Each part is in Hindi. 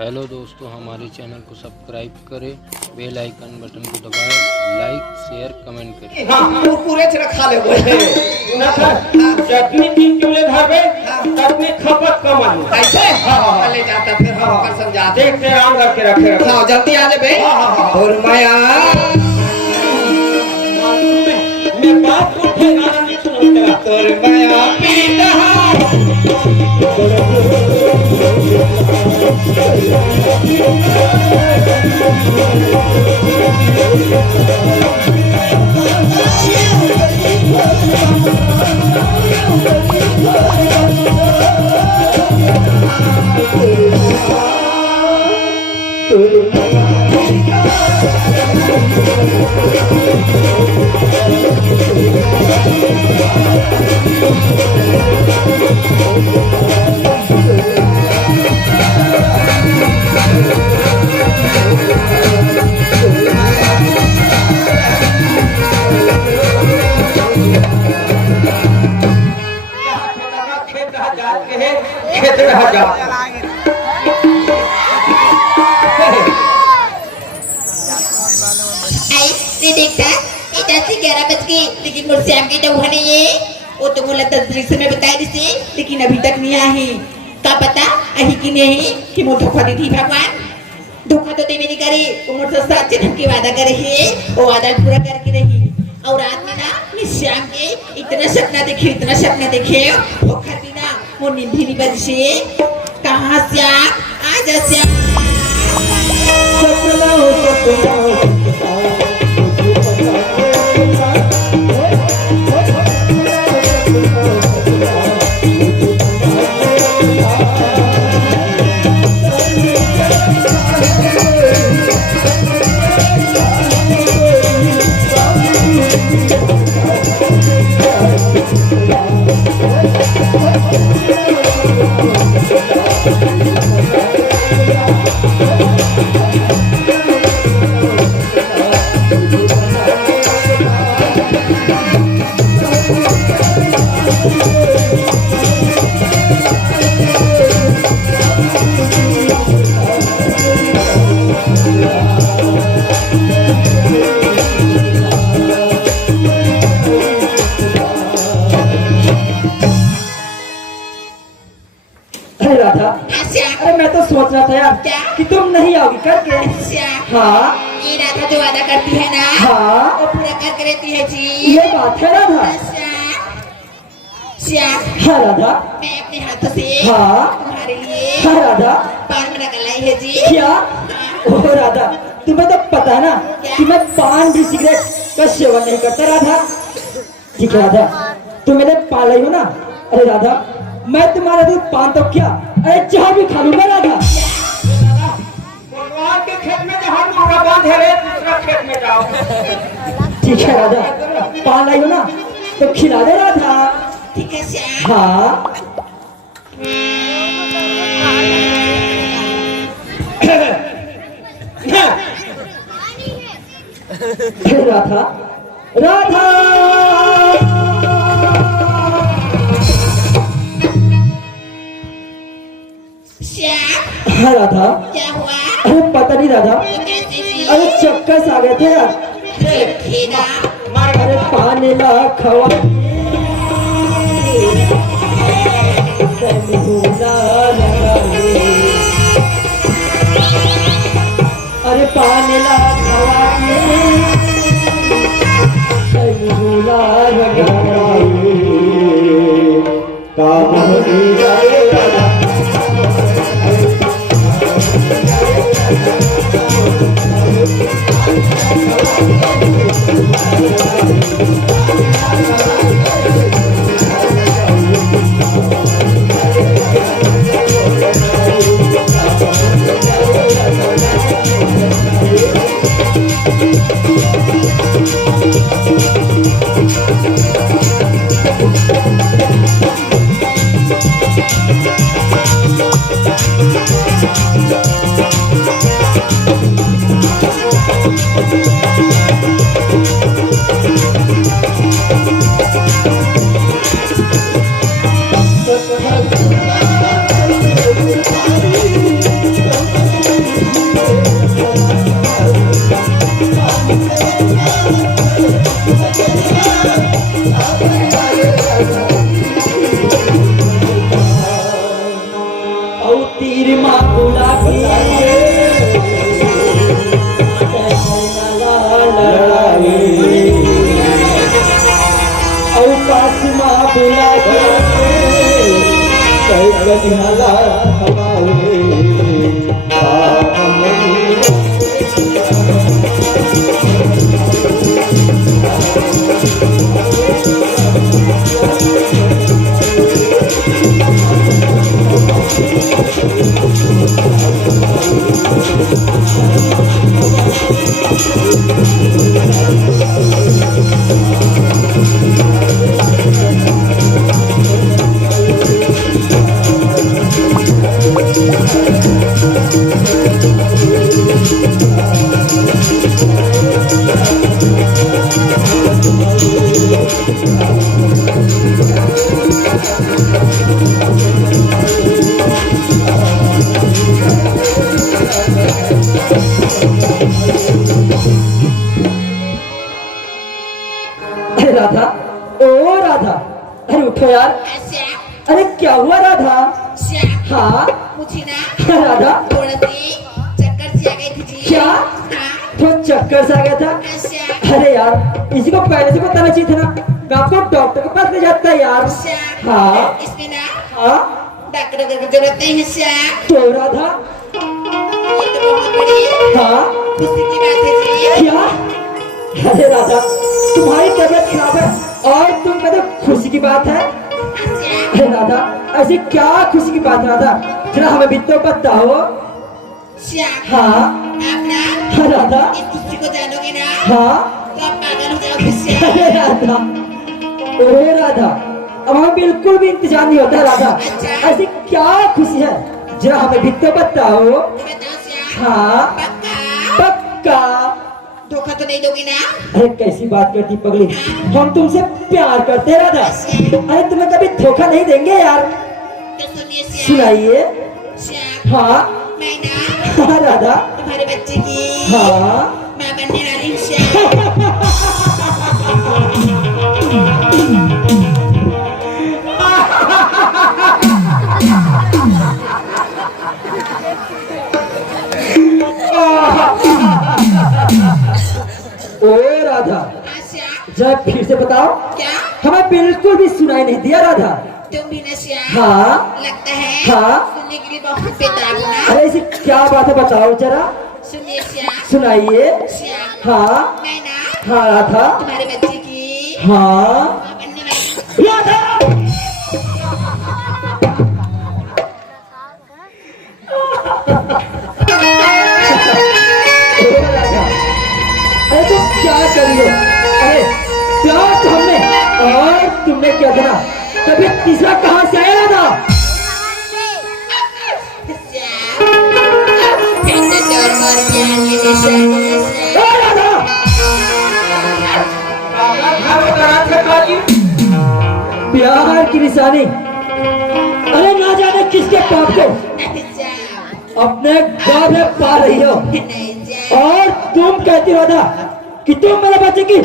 हेलो दोस्तों, हमारे चैनल को सब्सक्राइब करें, बेल आइकन बटन को दबाएं, लाइक शेयर कमेंट करें। हाँ कुरकुरे से खा ले बोले ना चटनी पी के ले घर में चटनी खपत कम आलू ऐसे हाँ ले जाता फिर हम कर समझा देख से आम करके रखे हाँ जल्दी आ जाबे और मैं बात को फिर गाना नहीं सुनूंगा तोर माया पीता खेत रह जा देखता इधर से 11 बज गए लेकिन मुझ श्याम की डौहा नहीं है। वो तो बोला 10 दृश्य में बताया जिसे लेकिन अभी तक नहीं आई। क्या पता अही की नहीं कि मुझे धोखा दी थी भगवान। धोखा तो देवे नहीं करे, वो मुझसे साथ जन्म की वादा करे है, वो वादा पूरा करके रही। और रात में ना मैं श्याम के इतना सपना देखे वो घर भी ना वो नींद भी नहीं बजी। कहाँ श्याम आजा श्याम अरे मैं तो सोच रहा था यार क्या? कि तुम नहीं आओगी करके। हाँ ये राधा जो वादा करती है ना हाँ वो पूरा करके रहती है जी। ये बात है राधा। श्याम हाँ राधा मैं अपने हाथों से हाँ तुम्हारे लिए हाँ राधा पान बना कर लाई है जी। क्या? ओह राधा तुम्हें तो पता है ना कि मैं पान भी सिगरेट का सेवन नहीं करता राधा। ठीक है राधा तुम मेरे पान लाई हो ना। अरे राधा मैं तुम्हारा दूध पान तो क्या अरे चाह भी खा लूंगा राधा। भगवान के खेत में जहाँ मुर्गा बांध है रे दूसरा खेत में जाओ। ठीक है राधा पान लाई हो ना तो खिला दे राधा। ठीक है श्याम। हाँ राधा राधा श्याम हाँ राधा क्या हुआ? अरे पता नहीं राधा तो कैसे जी? अरे चक्कर आ गए थे यार। देखिए ना अरे पानी ला खवा अरे पानी ला खवा बुला के और पास माँ बुला के कन्हैया हमारे अरे राधा, ओ राधा, अरे उठो यार। श्याम अरे क्या हुआ राधा? श्याम हाँ मुझे ना राधा, थोड़ा सी चक्कर सी आ गई थी जी। क्या? हाँ तो चक्कर से आ गया था? श्याम अरे यार, इसी को पहले से बताना चाहिए था ना, मैं आपको डॉक्टर के पास ले जाता है यार। श्याम हाँ इसमें ना हाँ, डॉक्टर की जरूरत नहीं है श्याम। तो राधा, ये तो बहुत बड़ी हाँ खुशी की बात है जी। क्या? अरे राधा, तुम्हारी तबीयत खराब है और तुम कहते हो खुशी की बात है? श्याम अरे राधा, ऐसी क्या खुशी की बात है राधा, जरा हमें भी तो बताओ। श्याम हाँ आप ना हाँ राधा, इस खुशी को जानोगे ना हाँ तो आप पागल हो जाओगे श्याम। अरे राधा, ओ राधा, अब हमें बिल्कुल भी इंतजार नहीं होता राधा, ऐसी क्या खुशी है, जरा हमें भी तो बताओ। बताओ श्याम हाँ पक्का पक्का। धोखा तो नहीं दोगी ना? अरे कैसी बात करती पगली, हम तुमसे प्यार करते हैं राधा, अरे तुम्हें कभी धोखा नहीं देंगे यार। तो सुनिए श्याम। सुनाइए। श्याम हाँ मैं ना हाँ राधा, तुम्हारे बच्चे की हाँ माँ बनने वाली हूँ श्याम। ओ राधा, हाँ श्याम जरा फिर से बताओ, क्या हमें बिल्कुल भी सुनाई नहीं दिया राधा। तुम भी ना श्याम हाँ लगता है हाँ। सुनने के लिए बहुत बेताब हो ना। अरे ऐसी क्या बात है बताओ जरा, सुनिए श्याम। सुनाइए। श्याम हाँ मैं ना हाँ राधा, तुम्हारे बच्चे की हाँ माँ बनने वाली हूँ। राधा। अरे तुम क्या कर रही हो? अरे प्यार तो हमने और तुमने क्या करा, कभी तीसरा कहाँ से आया था? प्यार की निशानी, अरे ना जाने किसके पाप को अपने गाँव में पा रही हो, और तुम कहती हो ना कि तुम मेरे बच्चे की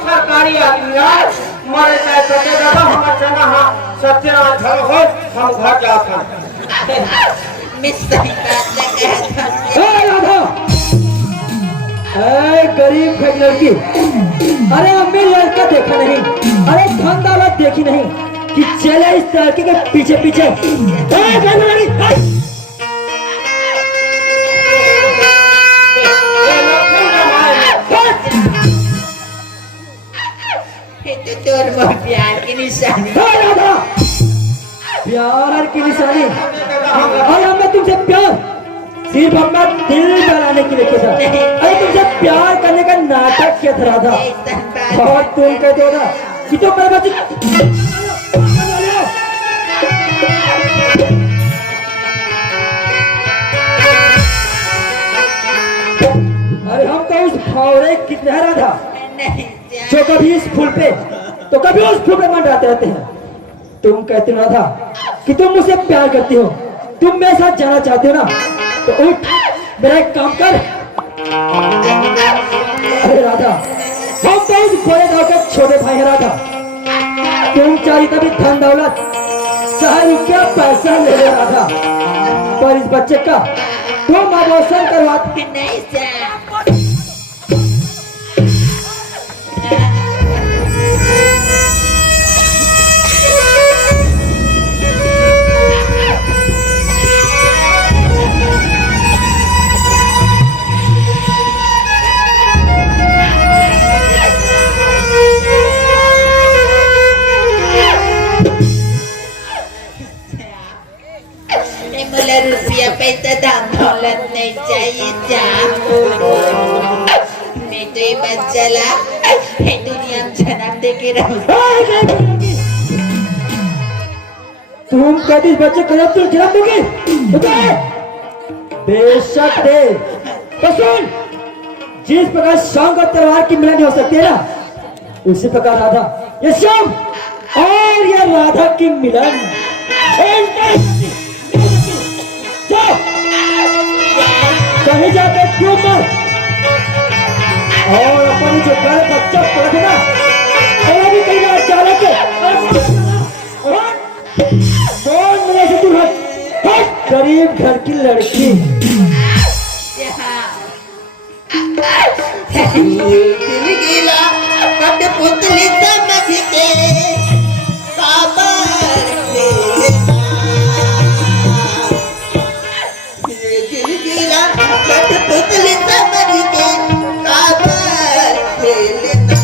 सरकारी आदमी मरे चाहे कटे दादा हमारे चना सत्यनारायण धर्म हो हम घर जाते राधा, गरीब खड़ी लड़की, अरे अम्मी लड़का देखा नहीं, अरे धन दौलत देखी नहीं कि चले इस लड़के के पीछे पीछे। प्यार की निशानी। राधा, प्यार की निशानी, और हमने तुमसे प्यार सिर्फ अपना दिल बनाने के लिए किया था, अरे तुमसे प्यार करने का नाटक किया था राधा, और तुम कहते हो ना कि तुम मेरे बच्चे। अरे हम तो उस फावड़े कितने है राधा, जो कभी इस फूल पे तो कभी उस फूल पे मंडराते रहते हैं। तुम कहते हो राधा कि तुम मुझसे प्यार करती हो, तुम मेरे साथ जाना चाहते हो ना, तो उठ मेरा एक काम कर। अरे राधा, हम बहुत बड़े गाँव के छोटे भाई है राधा, तुम चाहिए तभी धन दौलत चाहे रुपया पैसा ले ले राधा, पर इस बच्चे का तुम अबॉर्शन करवाती नहीं श्याम। मुला रुपया पैसा दाम दौलत नहीं चाहिए श्याम। मैं तो ये बच्चाला ये दुनिया में जन्म दे के तुम कभी बच्चे को जब तुम जन्म दोगे बेशक दे, तो सुन, जिस प्रकार शाम और त्योहार की मिलन हो सकती है ना, उसी प्रकार राधा, ये शाम और ये राधा की मिलन जाओ, कहीं जाकर क्यों मर, और अपनी जो घर बच्चा पढ़ना और भी कहीं ना अचानक कौन मेरे से दूर हट, गरीब घर की लड़की। दिल गीला कट पुतली समझ के काबर लेना, दिल गीला कट पुतली समझ के काबर लेना,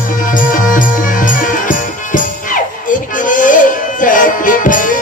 एक रे साथी भाई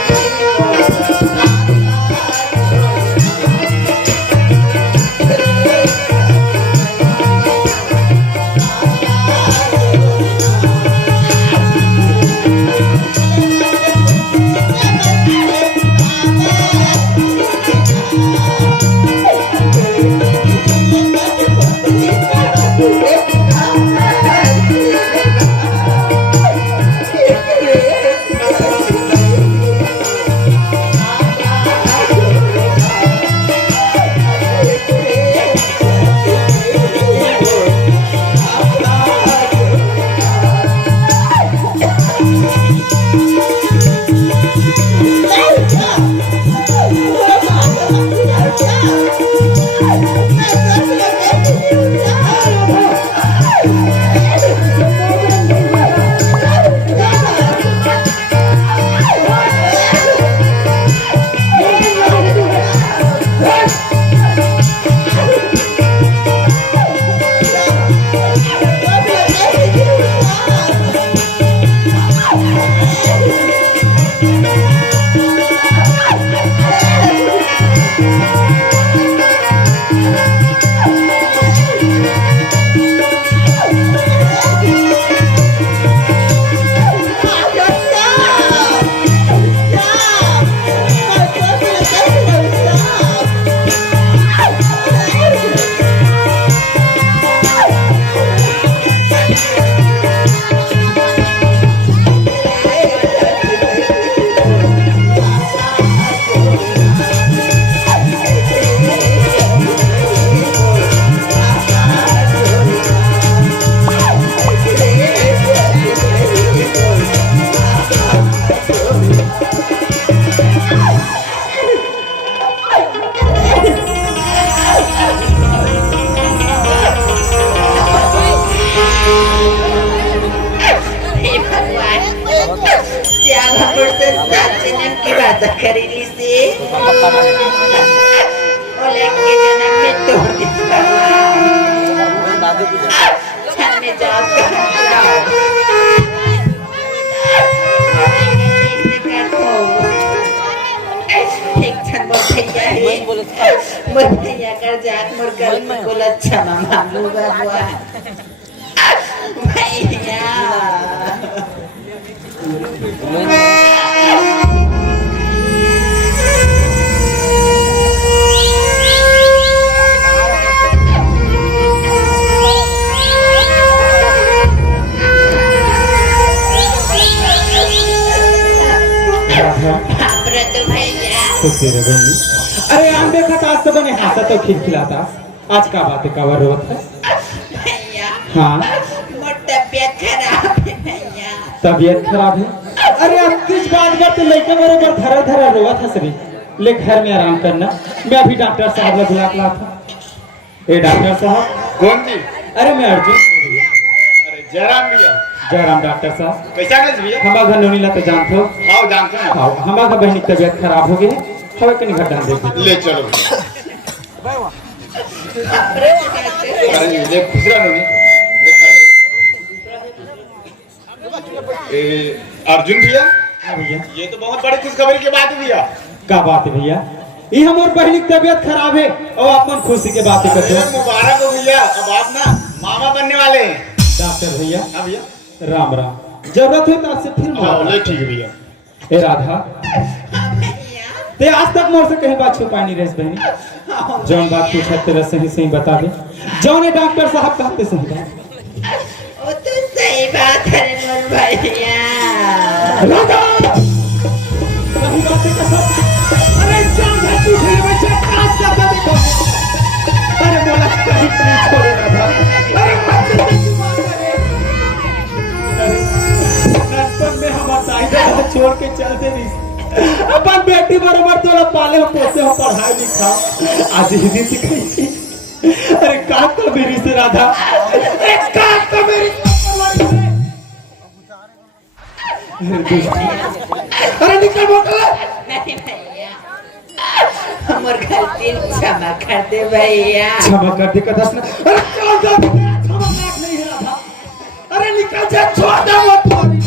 करेली से oleh kita itu di sana Bertanya kerja murkal kulat sama malu bahwa Maya Berarti खुशी रे बहनी। अरे आम देखा था आज तो बने हंसा तो खिलखिलाता। आज का बात है कवर रोत है? भैया हाँ मोर तबियत खराब है भैया। तबीयत खराब है? अरे अब किस बात पर तो लड़का बरोबर धरा धरा रोआ था सभी। ले घर में आराम करना। मैं अभी डॉक्टर साहब ने बुला ला था। ए डॉक्टर साहब। कौन जी? अरे मैं अर्जुन। अरे जयराम भैया। जयराम डॉक्टर साहब। कैसा है भैया? हमारा घर नोनीला तो जानते हो। हाँ जानते हैं। हाँ हमारा बहनी की तबीयत खराब हो गई है। हमें कहीं घर डाल दे। ले चलो। अरे ये खुशरा नहीं। अर्जुन भैया हाँ भैया। ये तो बहुत बड़ी खुशखबरी की बात है भैया। क्या बात है भैया? ये हमारे बहनी की तबीयत खराब है और अपन खुशी की बातें करते अरे हो। मुबारक हो भैया, अब आप ना मामा बनने वाले हैं। डॉक्टर भैया हाँ भैया। राम राम। जरूरत हुई तो आपसे फिर हाँ मुलाकात। ले ठीक है भैया। ए राधा ते आज तक मोर से कहीं बात छुपाई नहीं रही बहनी। जौन बात पूछा तेरा सही सही बता दे। जौन डॉक्टर साहब कहते सही बात। वो तो सही बात है मोर भैया। राधा सही बात है कसम। अरे जान है पूछे बच्चे आज तक देखो। अरे बोला कहीं नहीं छोड़े राधा। अरे बच्चे की बात करे। अरे नटपन में हमारा चाहिए छोड़ के चलते नहीं। अपन बेटी बराबर तो पाले हो पोसे हो पढ़ाई लिखा आज हिंदी सिखाई। अरे का मेरी से राधा। अरे का मेरी अरे निकल बोतल। नहीं भैया हमर गलती क्षमा कर दे भैया। क्षमा कर दे कदस ना। अरे चल जा क्षमा लायक नहीं है राधा। अरे निकल जा छोड़ दे वो तुम्हारी।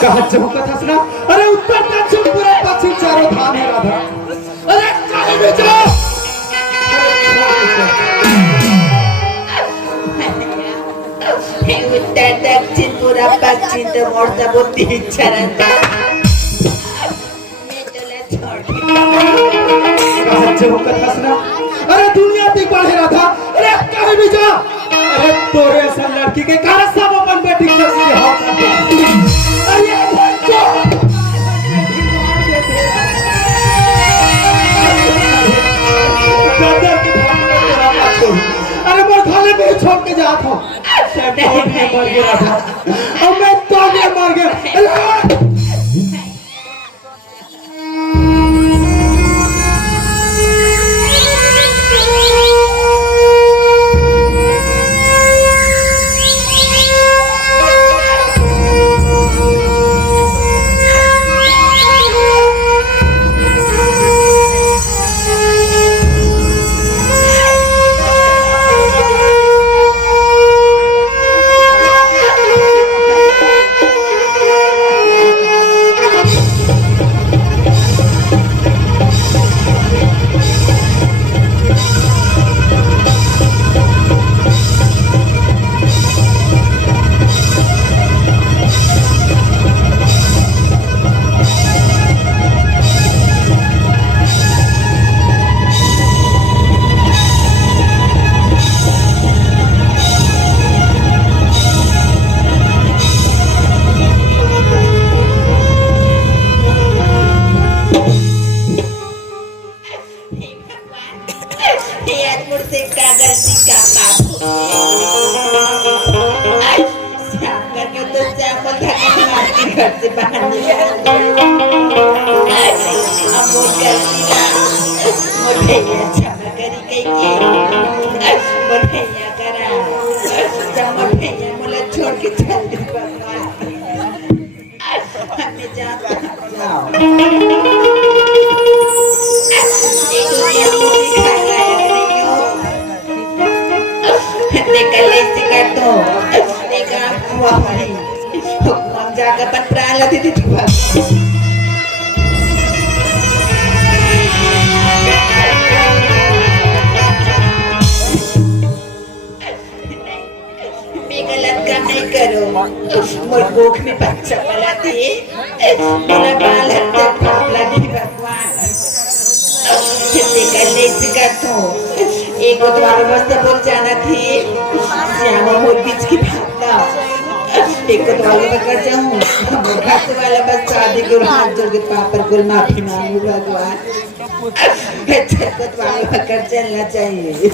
कहा चौकत हंसना। अरे उत्तर दक्षिण पूरा पश्चिम चारों धाम है राधा। अरे चल बेचो। उत्तर दक्षिण पूरा पश्चिम तो मोर सब बुद्धि चरण था। मैं चले छोड़ कहा चौकत हंसना। अरे दुनिया देख बढ़े राधा। अरे कहीं भी जा। अरे तोरे ऐसा लड़की के कारण सब अपन बेटी के हाथ में दे। अरे बच्चो अरे मैं खाने पे छोड़ के जाता हूँ। मर गया था और मैं तो मर गया। घर से बाहर निकाल अब वो गलती ना मोर भैया क्षमा करी कही के मोर भैया करा जब मोर भैया मोला छोड़ के चल दे बाबा हमें जाओ एक दुनिया मुझे खाना नहीं हो निकल ऐसे कर दो एक आप हुआ हमारी हम जाकर पत्रा लगी थी नहीं करो मोर गोख में बच्चा पला थी मोला बाल हत्या पापला नहीं भगवान निकलने से कर दो एक द्वार बस्ते बोल जाना थी श्यामा मोर बीच की भावना टेकत वाले पकड़ जाऊं घाट वाला बस शादी को हाथ जोड़ के पापर को माफी मांगू भगवान टेकत वाले पकड़ चलना चाहिए